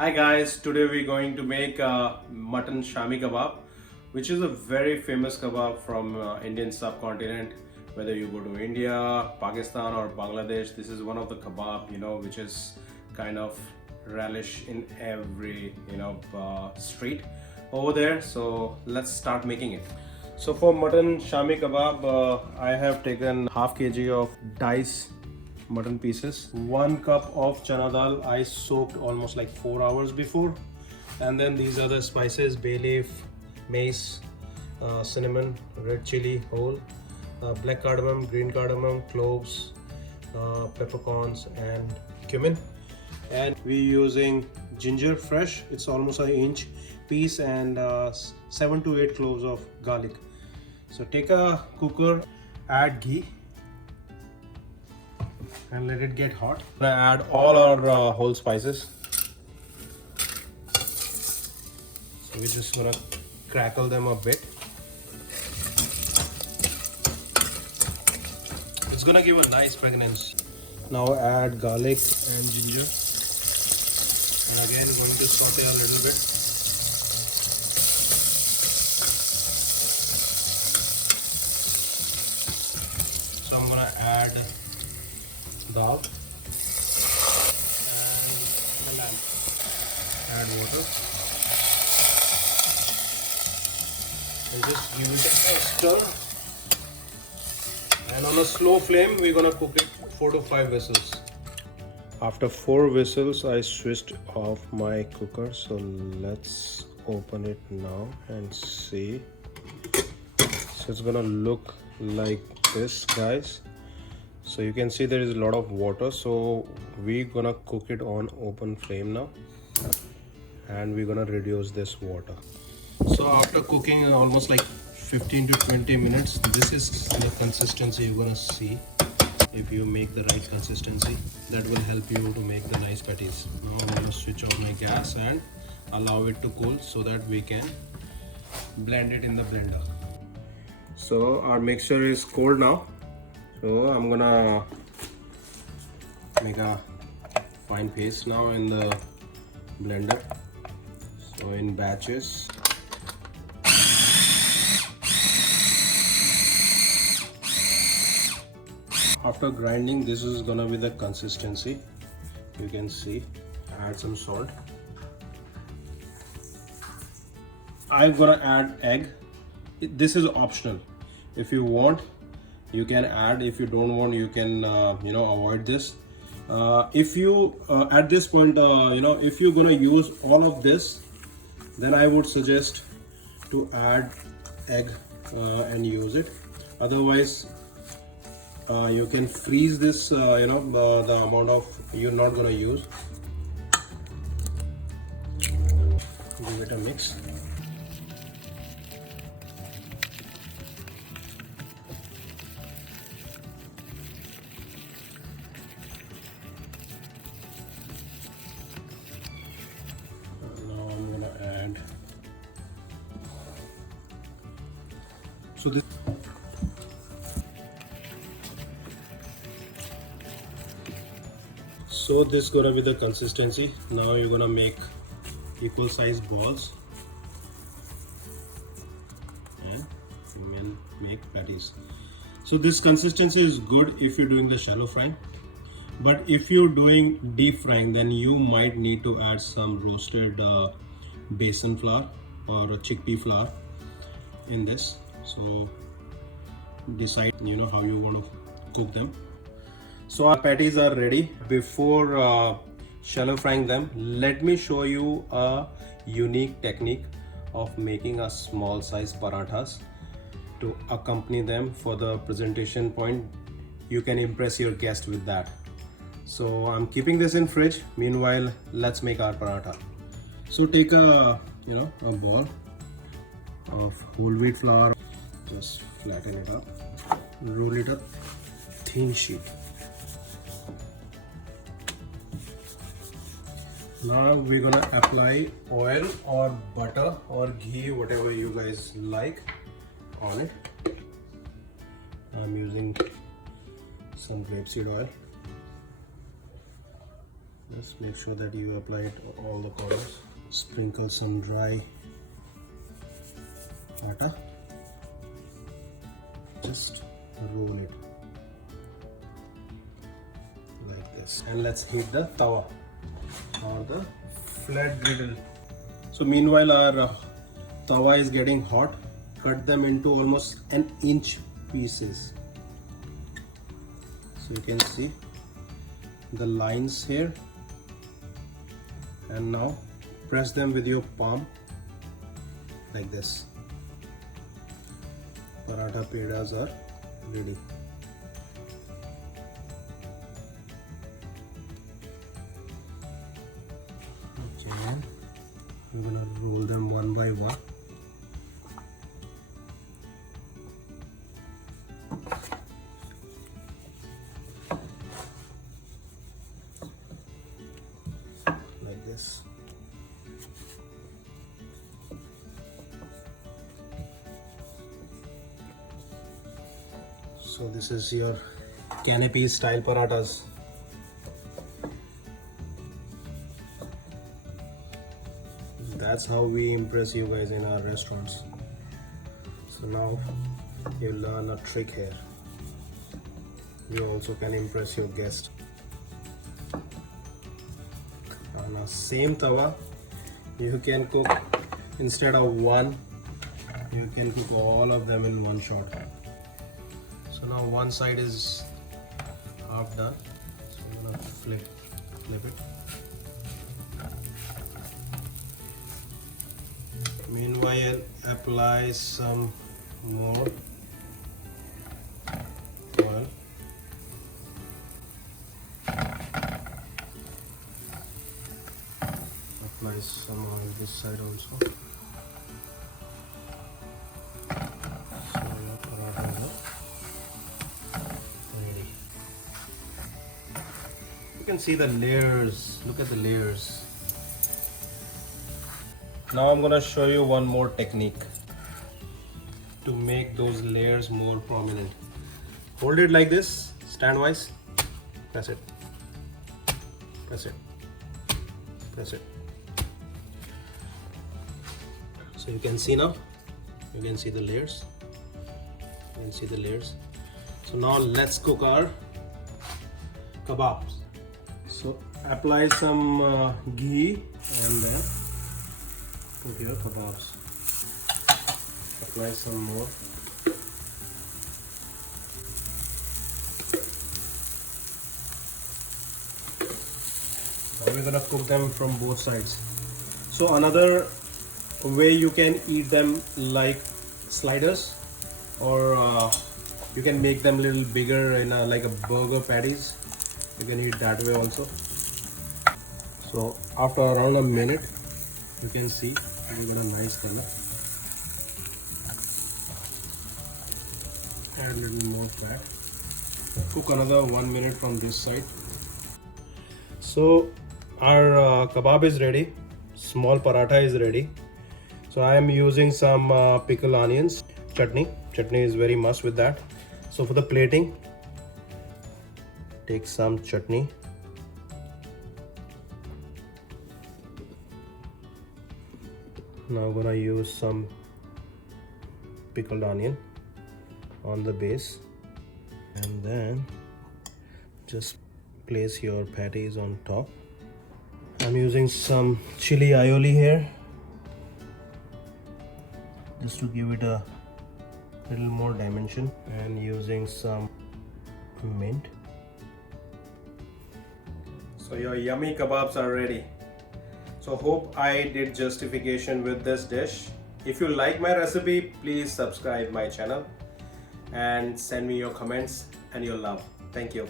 Hi guys, today we're going to make mutton Shami Kebab, which is a very famous kebab from Indian subcontinent. Whether you go to India, Pakistan or Bangladesh, this is one of the kebab, which is kind of relish in every, street over there. So let's start making it. So for mutton Shami Kebab, I have taken half kg of diced mutton pieces, 1 cup of chana dal I soaked almost like 4 hours before, and then these are the spices: bay leaf, mace, cinnamon, red chili whole, black cardamom, green cardamom, cloves, peppercorns and cumin. And we're using ginger fresh, it's almost an inch piece, and 7 to 8 cloves of garlic. So take a cooker, add ghee and let it get hot. Add all our whole spices. So we're just gonna crackle them a bit. It's gonna give a nice fragrance. Now add garlic and ginger, and again going to saute a little bit. So I'm gonna add dal and lamb. Add water and just give it a stir. And on a slow flame, we're gonna cook it 4 to 5 whistles. After 4 whistles, I switched off my cooker. So let's open it now and see. So it's gonna look like this, guys. So you can see there is a lot of water, so we're gonna cook it on open flame now, and we're gonna reduce this water. So after cooking almost like 15 to 20 minutes, this is the consistency you're gonna see. If you make the right consistency, that will help you to make the nice patties. Now I'm gonna switch off my gas and allow it to cool so that we can blend it in the blender. So our mixture is cold now. So I'm gonna make a fine paste now in the blender. So in batches. After grinding, this is gonna be the consistency. You can see. Add some salt. I'm gonna add egg. This is optional. If you want, you can add. If you don't want, you can avoid this. If you at this point if you're gonna use all of this, then I would suggest to add egg and use it. Otherwise you can freeze this the amount of you're not gonna use. Give it a mix. So this is gonna be the consistency. Now you're gonna make equal size balls and you can make patties. So this consistency is good if you're doing the shallow frying, but if you're doing deep frying, then you might need to add some roasted besan flour or chickpea flour in this. So decide how you want to cook them. So our patties are ready. Before shallow frying them, let me show you a unique technique of making a small size parathas to accompany them for the presentation point. You can impress your guest with that. So I'm keeping this in fridge. Meanwhile, let's make our paratha. So take a ball of whole wheat flour. Just flatten it up, roll it up, thin sheet. Now we're gonna apply oil or butter or ghee, whatever you guys like, on it. I'm using some grapeseed oil. Just make sure that you apply it all the corners. Sprinkle some dry atta. Just roll it like this, and let's heat the tawa or the flat griddle. So meanwhile our tawa is getting hot. Cut them into almost an inch pieces. So you can see the lines here, and now press them with your palm like this. Paratha pedas are ready. Okay, we're gonna roll them one by one. Like this. So this is your canopy style parathas. That's how we impress you guys in our restaurants. So now you learn a trick here. You also can impress your guest. On a same tawa, you can cook, instead of one, you can cook all of them in one shot. So now one side is half done. So I'm gonna flip it. Meanwhile, apply some more oil. Apply some on this side also. So your paratha is ready. You can see the layers. Look at the layers. Now I'm gonna show you one more technique to make those layers more prominent. Hold it like this, standwise. Press it. Press it. Press it. So you can see now. You can see the layers. You can see the layers. So now let's cook our kebabs. So apply some ghee and then put your kebabs. Apply some more. Now we're gonna cook them from both sides. So another way you can eat them like sliders, or you can make them a little bigger in like a burger patties. You can eat that way also. So after around a minute, you can see we got a nice color. Add a little more fat. Cook another 1 minute from this side. So our kebab is ready. Small paratha is ready. So I am using some pickled onions, chutney. Chutney is very must with that. So for the plating, take some chutney. Now I'm gonna use some pickled onion on the base, and then just place your patties on top. I'm using some chili aioli here just to give it a little more dimension, and using some mint. So your yummy kebabs are ready. So hope I did justification with this dish. If you like my recipe, please subscribe my channel and send me your comments and your love. Thank you.